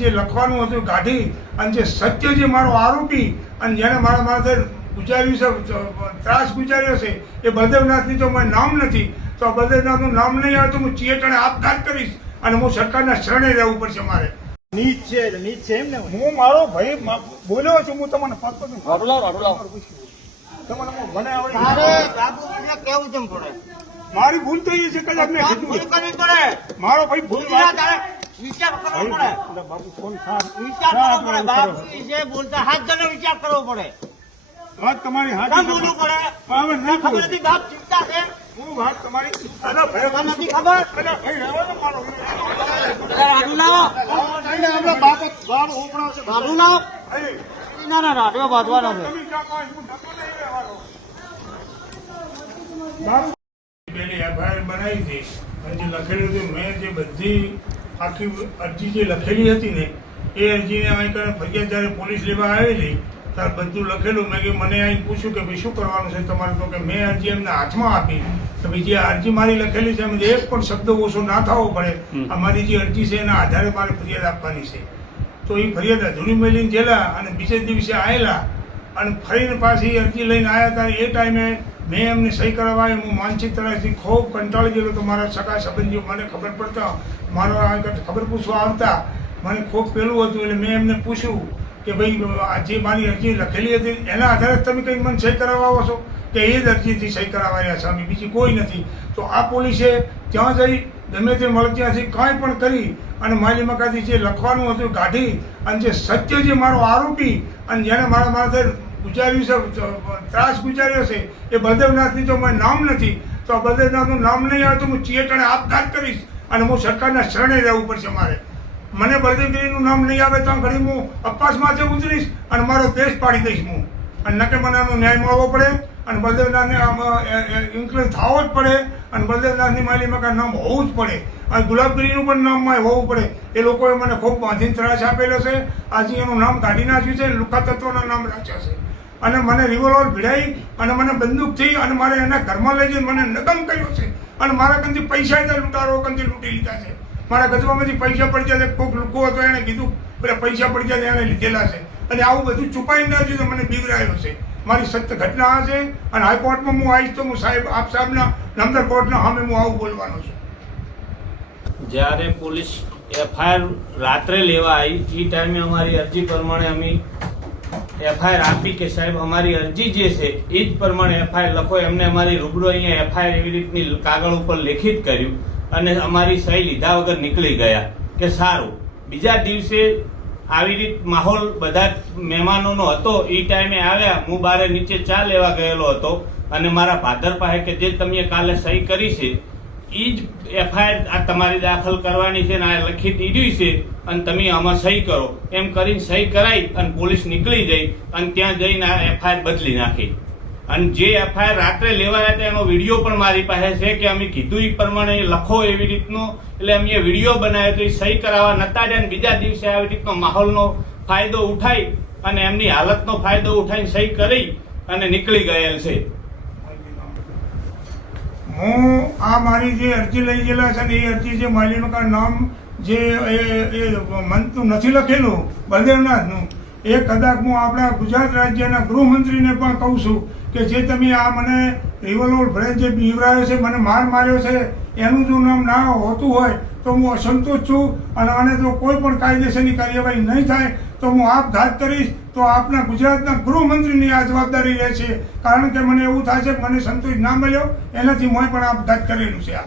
જે લખવાનું હતું કાઢી અને જે સત્ય જે મારો આરોપી અને જેને મારા માથે ગુજાર્યું છે, ત્રાસ ગુજાર્યો છે, એ બળદેવનાથની તો મારું નામ નથી. તો બળદેવનાથનું નામ નહીં આવે તો હું ચિયટણે આપઘાત કરીશ અને હું સરકારના શરણે રહેવું પડશે મારે. નીચ છે એમ ને. હું મારો ભાઈ બોલ્યો છું, હું તમને પતો છું. તમને મને કેવું કેમ પડે? મારી ભૂલ તો એ છે કદાચ મેં કીધું મારો ભાઈ ભૂલ વિચાર કરવો પડે. બાપુ ફોન ખા વિચાર કરવો પડે. બાપુ વિશે બોલતા 7 જણને વિચાર કરવો પડે. વાત તમારી કેમ હાથ બોલવું પડે? હવે નહીં ખબર નથી બાપ ચિંતા છે. હું વાત તમારી અલા ભાઈ નથી ખબર. અલા ભાઈ રહેવા દો મારો રાડું લાવો. આપણા બાપ ઉપડો છે રાડું લાવો. ના રાડવા બાંધવાનો છે. તમે ક્યાં કોઈ હું નતો નહીં રહેવાનો. બાપુ પેલી એફઆઈઆર બનાવી હતી અને જે લખેલું હતું મેં જે બધી આખી અરજી જે લખેલી હતી ને એ અરજીને અહીં ફરિયાદ જ્યારે પોલીસ લેવા આવેલી ત્યારે બધું લખેલું. મેં કે મને અહીં પૂછ્યું કે ભાઈ શું કરવાનું છે તમારે, તો કે મેં અરજી એમને હાથમાં આપી કે ભાઈ જે અરજી મારી લખેલી છે એમ એક પણ શબ્દ ઓછો ના થવો પડે. અમારી જે અરજી છે એના આધારે મારે ફરિયાદ આપવાની છે. તો એ ફરિયાદ અધૂરી મેળીને ગયેલા અને બીજે દિવસે આવેલા અને ફરીને પાછી અરજી લઈને આવ્યા ત્યારે એ ટાઈમે મેં એમને સહી કરાવવા હું માનસિક તરફથી ખૂબ કંટાળી ગયેલો. તો મારા સગા સંબંધીઓ મને ખબર પડતા મારો ખબર પૂછવા આવતા મને ખૂબ પેલું હતું. એટલે મેં એમને પૂછ્યું કે ભાઈ જે મારી અરજી લખેલી હતી એના આધારે તમે કંઈ મને સહી કરાવવા આવો છો કે એ જ અરજીથી સહી કરાવવા રહ્યા છે, અમે બીજી કોઈ નથી. તો આ પોલીસે ત્યાં જઈ ગમે તે મળે ત્યાંથી કાંઈ પણ કરી અને મારી મકાથી જે લખવાનું હતું કાઢી અને જે સત્ય જે મારો આરોપી અને જેને મારા માથે ગુજાર્યું છે, ત્રાસ ગુજાર્યો છે, એ બળદેવનાથની તો મારું નામ નથી. તો બળદેવનાથનું નામ નહીં આવે તો હું ચિયટણે આપઘાત કરીશ અને હું સરકારના શરણે રહેવું પડશે મારે. મને બળદેવગીરીનું નામ નહીં આવે તો ઘડી હું અપવાસમાંથી ઉતરીશ અને મારો દેશ પાડી દઈશ હું. અને નકે મને આનો ન્યાય મળવો પડે અને બળદેવનાથને ઇન્ક્લુડ થવો જ પડે અને બળદેવનાથની માલી મકાન નામ હોવું જ પડે અને ગુલાબગીરીનું પણ નામ હોવું પડે. એ લોકોએ મને ખૂબ બાંધીને ત્રાસ આપેલો છે. આજે એનું નામ કાઢી નાખ્યું છે, લુકા તત્વના નામ રાખ્યા છે અને મને રિવોલ્વર ભીડાઈ અને મને બંદૂકથી અને મારે એના ઘરમાં લઈ જઈને મને નગમ કર્યો છે અને મારા કંથી પૈસા લૂંટારો કંથી લૂંટી લીધા છે. મારા ગજવામાંથી પૈસા પડી જાય, કોઈક લુકો હતો એને કીધું પેલા પૈસા પડી જાય એને લીધેલા છે અને આવું બધું છુપાઈ ના છે. મને બીવરાયો છે. મારી સત્ય ઘટના આ છે અને હાઈકોર્ટમાં હું આવીશ તો હું આપ સાહેબના નામદાર કોર્ટના સામે હું આવું બોલવાનો છું. જ્યારે પોલીસ એફઆઈઆર રાત્રે લેવા આવી એ ટાઈમે અમારી અરજી પ્રમાણે અમે એફઆઈઆર આપી કે સાહેબ અમારી અરજી જે છે એ જ પ્રમાણે એફઆઈઆર લખો. એમને અમારી રૂબરૂ અહીંયા એફઆઈઆર એવી રીતની કાગળ ઉપર લેખિત કર્યું અને અમારી સહી લીધા વગર નીકળી ગયા કે સારું. બીજા દિવસે આવી રીત માહોલ બધા મહેમાનોનો હતો. એ ટાઈમે આવ્યા, હું બારે નીચે ચા લેવા ગયેલો હતો અને મારા ફાધર પાસે કે જે તમે કાલે સહી કરી છે એ જ એફઆઈઆર આ તમારી દાખલ કરવાની છે ને આ લખી દીધી છે અને તમે આમાં સહી કરો એમ કરીને સહી કરાવી અને પોલીસ નીકળી જઈ અને ત્યાં જઈને આ એફઆઈઆર બદલી નાખી. અને જે એફઆઈઆર રાત્રે લેવાયા હતા એનો વિડીયો પણ મારી પાસે છે કે અમે કીધું એ પ્રમાણે લખો એવી રીતનો. એટલે અમે એ વિડીયો બનાવ્યો તો એ સહી કરાવવા નતા જાય અને બીજા દિવસે આવી રીતનો માહોલનો ફાયદો ઉઠાઈ અને એમની હાલતનો ફાયદો ઉઠાઈને સહી કરી અને નીકળી ગયેલ છે. હું આ મારી જે અરજી લઈ ગયેલા છે ને એ અરજી જે માલી મકાન નામ જે મંતનું નથી લખેલું બળદેવનાથનું, એ કદાચ હું આપણા ગુજરાત રાજ્યના ગૃહમંત્રીને પણ કહું છું કે જે તમે આ મને રિવોલ્વર ભરે જે બીવરાયો છે, મને માર માર્યો છે, એનું જો નામ ના હોતું હોય તો હું અસંતોષ છું અને આને જો કોઈ પણ કાયદેસરની કાર્યવાહી નહીં થાય તો હું આપઘાત કરીશ. તો આપના ગુજરાતના ગૃહમંત્રીની આ જવાબદારી રહેશે, કારણ કે મને એવું થાય છે કે મને સંતોષ ના મળ્યો એનાથી હું પણ આપઘાત કરેલું છે.